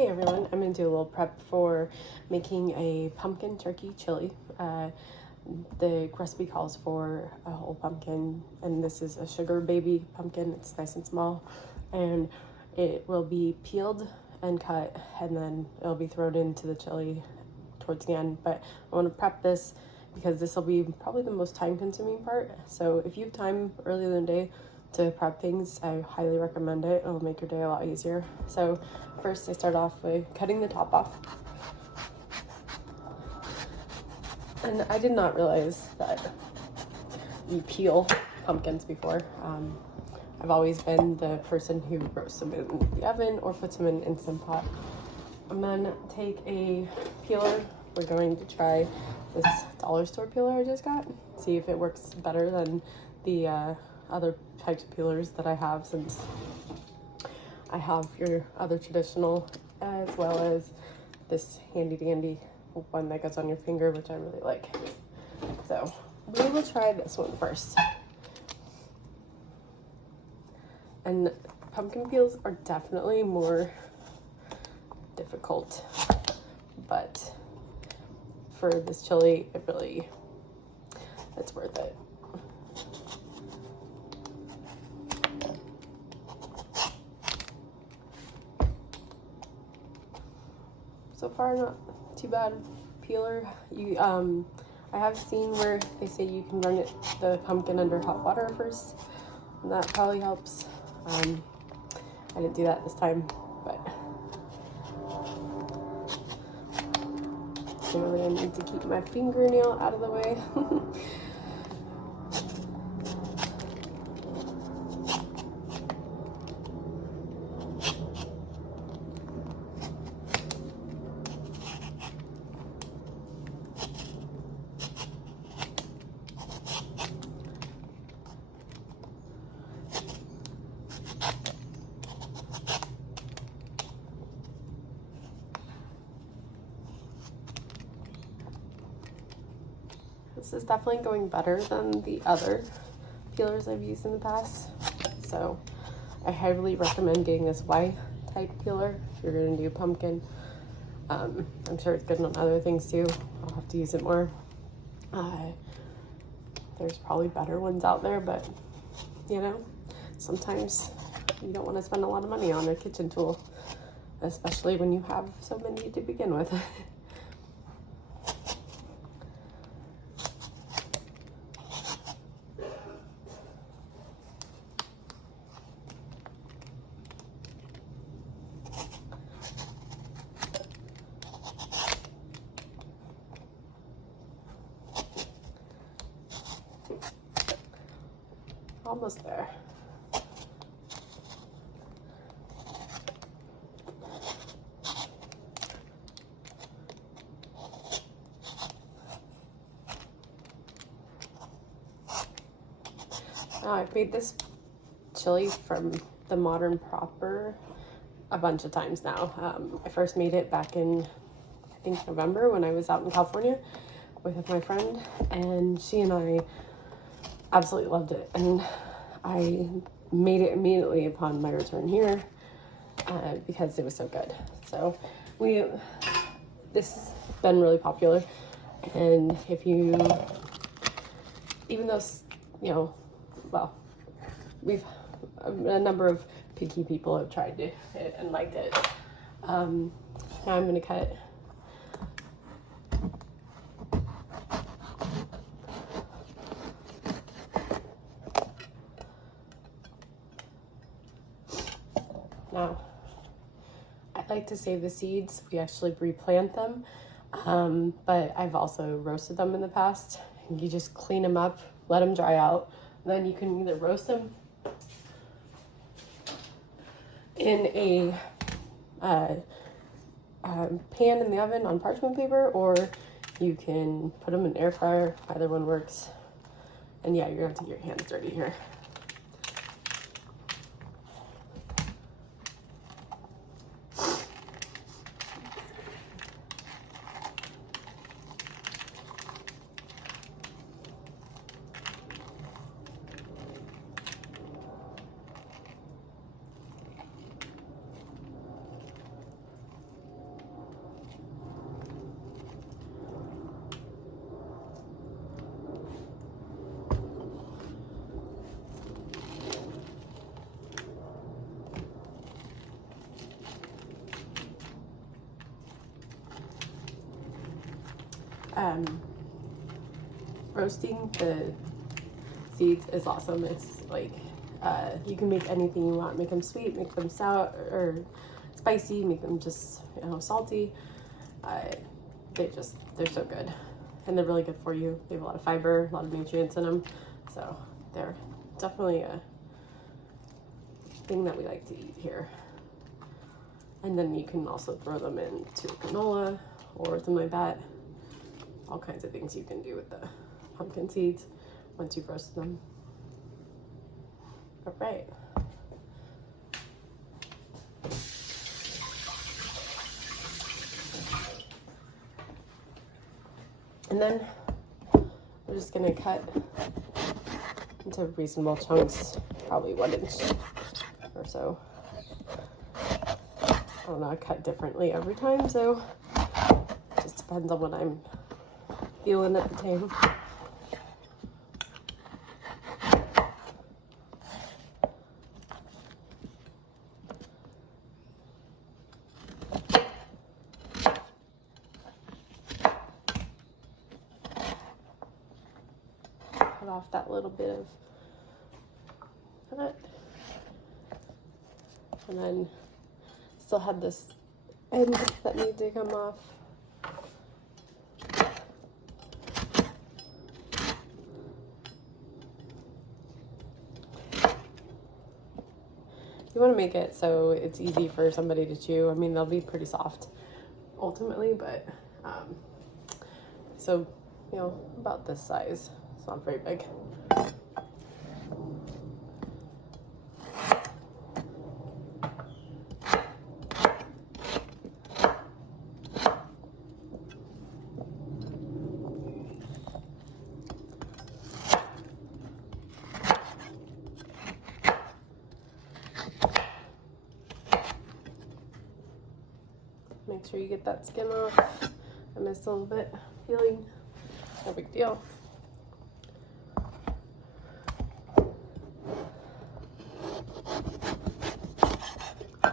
Hey everyone, I'm going to do a little prep for making a pumpkin turkey chili. The recipe calls for a whole pumpkin, and this is a sugar baby pumpkin. It's nice and small, and it will be peeled and cut, and then it'll be thrown into the chili towards the end. But I want to prep this because this will be probably the most time consuming part. So if you have time earlier in the day to prep things, I highly recommend it. It'll make your day a lot easier. So first I start off by cutting the top off. And I did not realize that you peel pumpkins before. I've always been the person who roasts them in the oven or puts them in an Instant Pot. I'm gonna take a peeler. We're going to try this dollar store peeler I just got. See if it works better than the other types of peelers that I have, since I have your other traditional as well as this handy dandy one that goes on your finger, which I really like. So we will try this one first. And pumpkin peels are definitely more difficult, but for this chili, it's worth it. So far, not too bad peeler. I have seen where they say you can run the pumpkin under hot water first, and that probably helps. I didn't do that this time, but I really need to keep my fingernail out of the way. This is definitely going better than the other peelers I've used in the past. So I highly recommend getting this Y type peeler if you're gonna do pumpkin. I'm sure it's good on other things too. I'll have to use it more. There's probably better ones out there, but you know, sometimes you don't want to spend a lot of money on a kitchen tool, especially when you have so many to begin with. Almost there. Now, I've made this chili from the Modern Proper a bunch of times now. I first made it back in, I think, November when I was out in California with my friend, and she and I absolutely loved it. And I made it immediately upon my return here because it was so good. So this has been really popular, and if you, even though, you know, well, a number of picky people have tried it and liked it. Now I'm gonna cut now. I like to save the seeds. We actually replant them, but I've also roasted them in the past. You just clean them up, let them dry out. Then you can either roast them in a pan in the oven on parchment paper, or you can put them in air fryer. Either one works. And yeah, you're gonna have to get your hands dirty here. Roasting the seeds is awesome. It's like you can make anything you want. Make them sweet, make them sour or spicy, make them just, you know, salty. They're so good, and they're really good for you. They have a lot of fiber, a lot of nutrients in them, so they're definitely a thing that we like to eat here. And then you can also throw them into granola or something like that. All kinds of things you can do with the pumpkin seeds once you've roasted them. All right. And then we're just gonna cut into reasonable chunks, probably 1 inch or so. I don't know, I cut differently every time, so it just depends on what I'm feeling at the time. Cut off that little bit of that, and then still have this end that needs to come off. You want to make it so it's easy for somebody to chew. I mean, they'll be pretty soft ultimately, but so, you know, about this size. It's not very big. Make sure you get that skin off. I missed a little bit. Feeling, no big deal.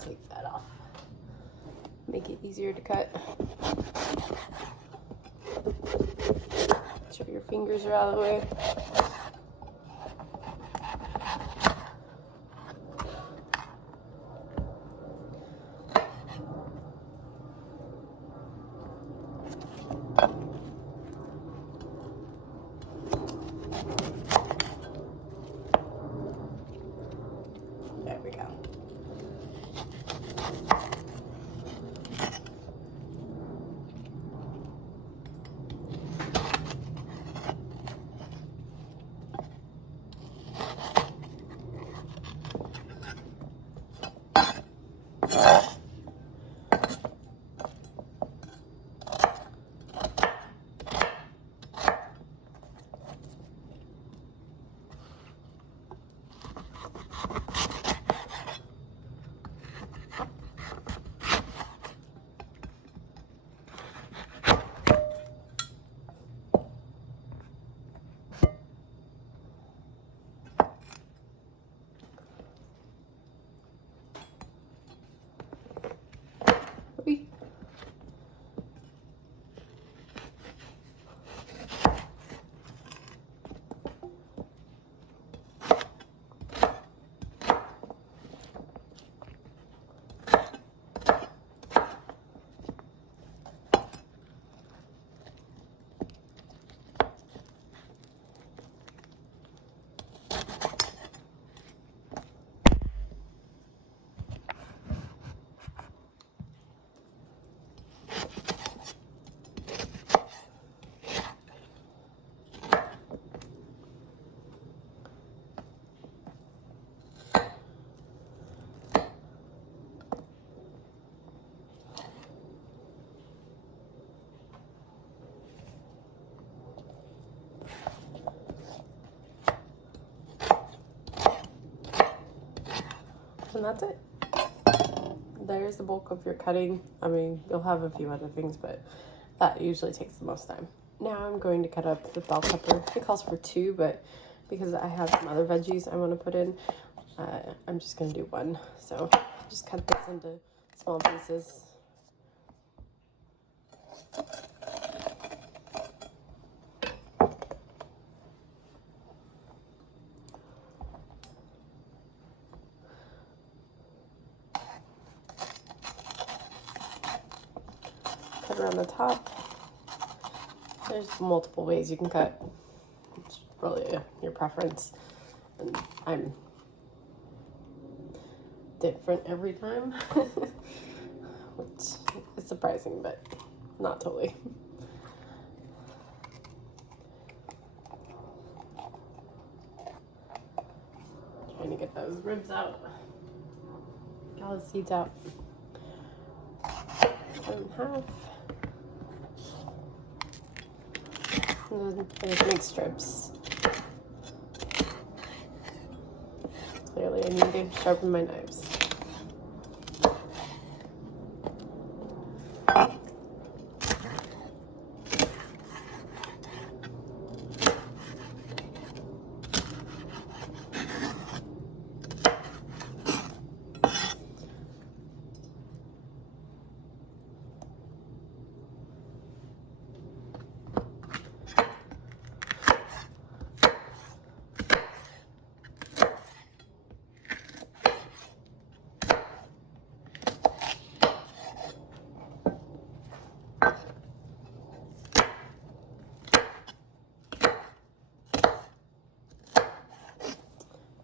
Take that off. Make it easier to cut. Make sure your fingers are out of the way. There we go. Whee. And that's it. There's the bulk of your cutting. I mean, you'll have a few other things, but that usually takes the most time. Now I'm going to cut up the bell pepper. It calls for 2, but because I have some other veggies I want to put in, I'm just going to do 1. So just cut this into small pieces. cut around the top. There's multiple ways you can cut. It's really your preference. And I'm different every time, which is surprising, but not totally. Trying to get those ribs out. Get all the seeds out. Cut in half. And then I just make strips. Clearly I need to sharpen my knives.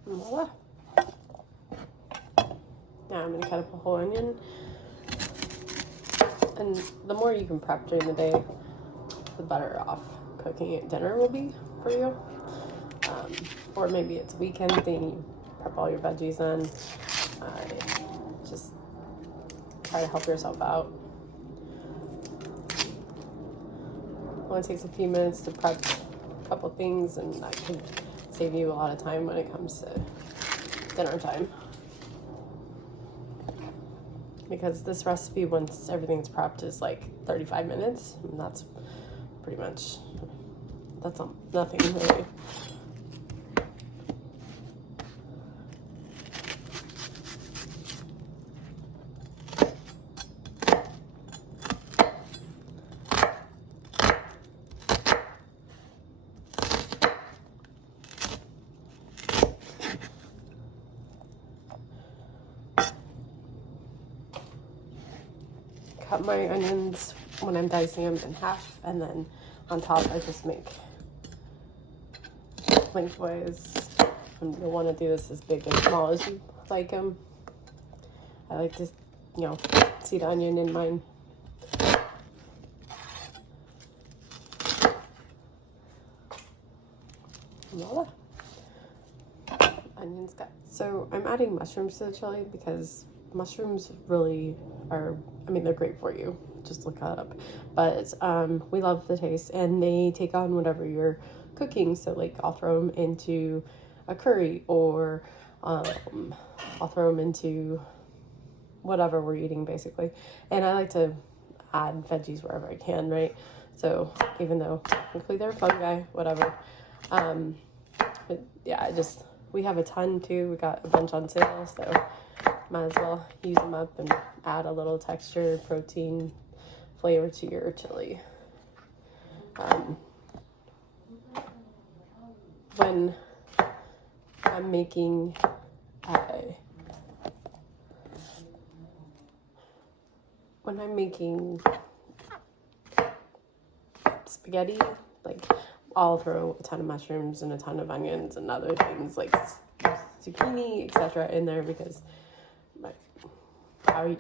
Voila. Now I'm going to cut up a whole onion. And the more you can prep during the day, the better off cooking at dinner will be for you. Or maybe it's a weekend thing, you prep all your veggies in. Just try to help yourself out. It only takes a few minutes to prep a couple things, and that can save you a lot of time when it comes to dinner time. Because this recipe, once everything's prepped, is like 35 minutes, and that's pretty much, that's nothing really. Cut my onions when I'm dicing them in half, and then on top I just make lengthwise. And you'll want to do this as big or small as you like them. I like to, see the onion in mine. Voila. Onions cut. So I'm adding mushrooms to the chili because mushrooms really are, they're great for you. Just look that up. But we love the taste, and they take on whatever you're cooking. So like I'll throw them into a curry, or I'll throw them into whatever we're eating basically. And I like to add veggies wherever I can, right? So even though hopefully they're fungi, whatever. But yeah, we have a ton too. We got a bunch on sale, so might as well use them up and add a little texture, protein, flavor to your chili. When I'm making spaghetti, like I'll throw a ton of mushrooms and a ton of onions and other things like zucchini, etc. in there, because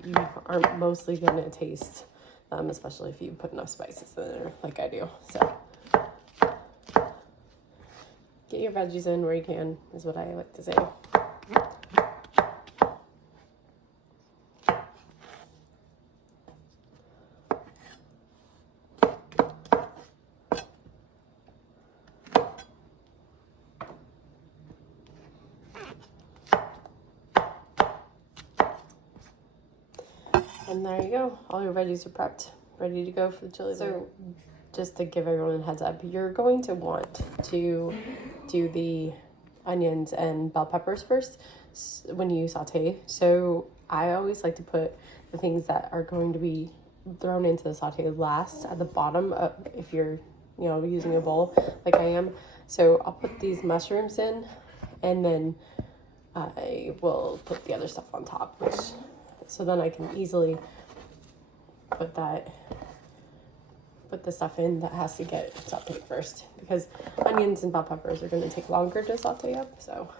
you aren't mostly going to taste them, especially if you put enough spices in there like I do. So get your veggies in where you can, is what I like to say. And there you go. All your veggies are prepped, ready to go for the chili. So just to give everyone a heads up, you're going to want to do the onions and bell peppers first when you saute. So I always like to put the things that are going to be thrown into the saute last at the bottom if you're using a bowl like I am. So I'll put these mushrooms in, and then I will put the other stuff on top, so then I can easily put that put the stuff in that has to get sauteed first, because onions and bell peppers are going to take longer to saute up. So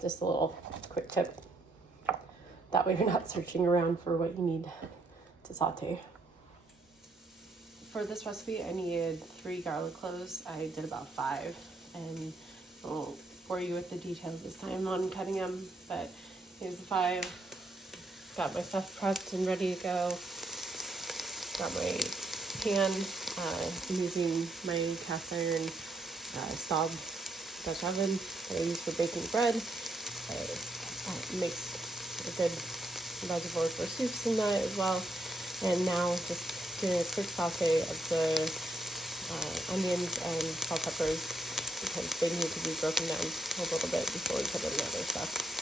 just a little quick tip. That way you're not searching around for what you need to saute. For this recipe, I needed 3 garlic cloves. I did about 5, and I won't bore you with the details this time on cutting them, but here's the 5. Got my stuff prepped and ready to go. Got my pan. I'm using my cast iron Staub Dutch oven that I use for baking bread. It makes a good reservoir for soups in that as well. And now just doing a quick saute of the onions and bell peppers, because they need to be broken down a little bit before we put in the other stuff.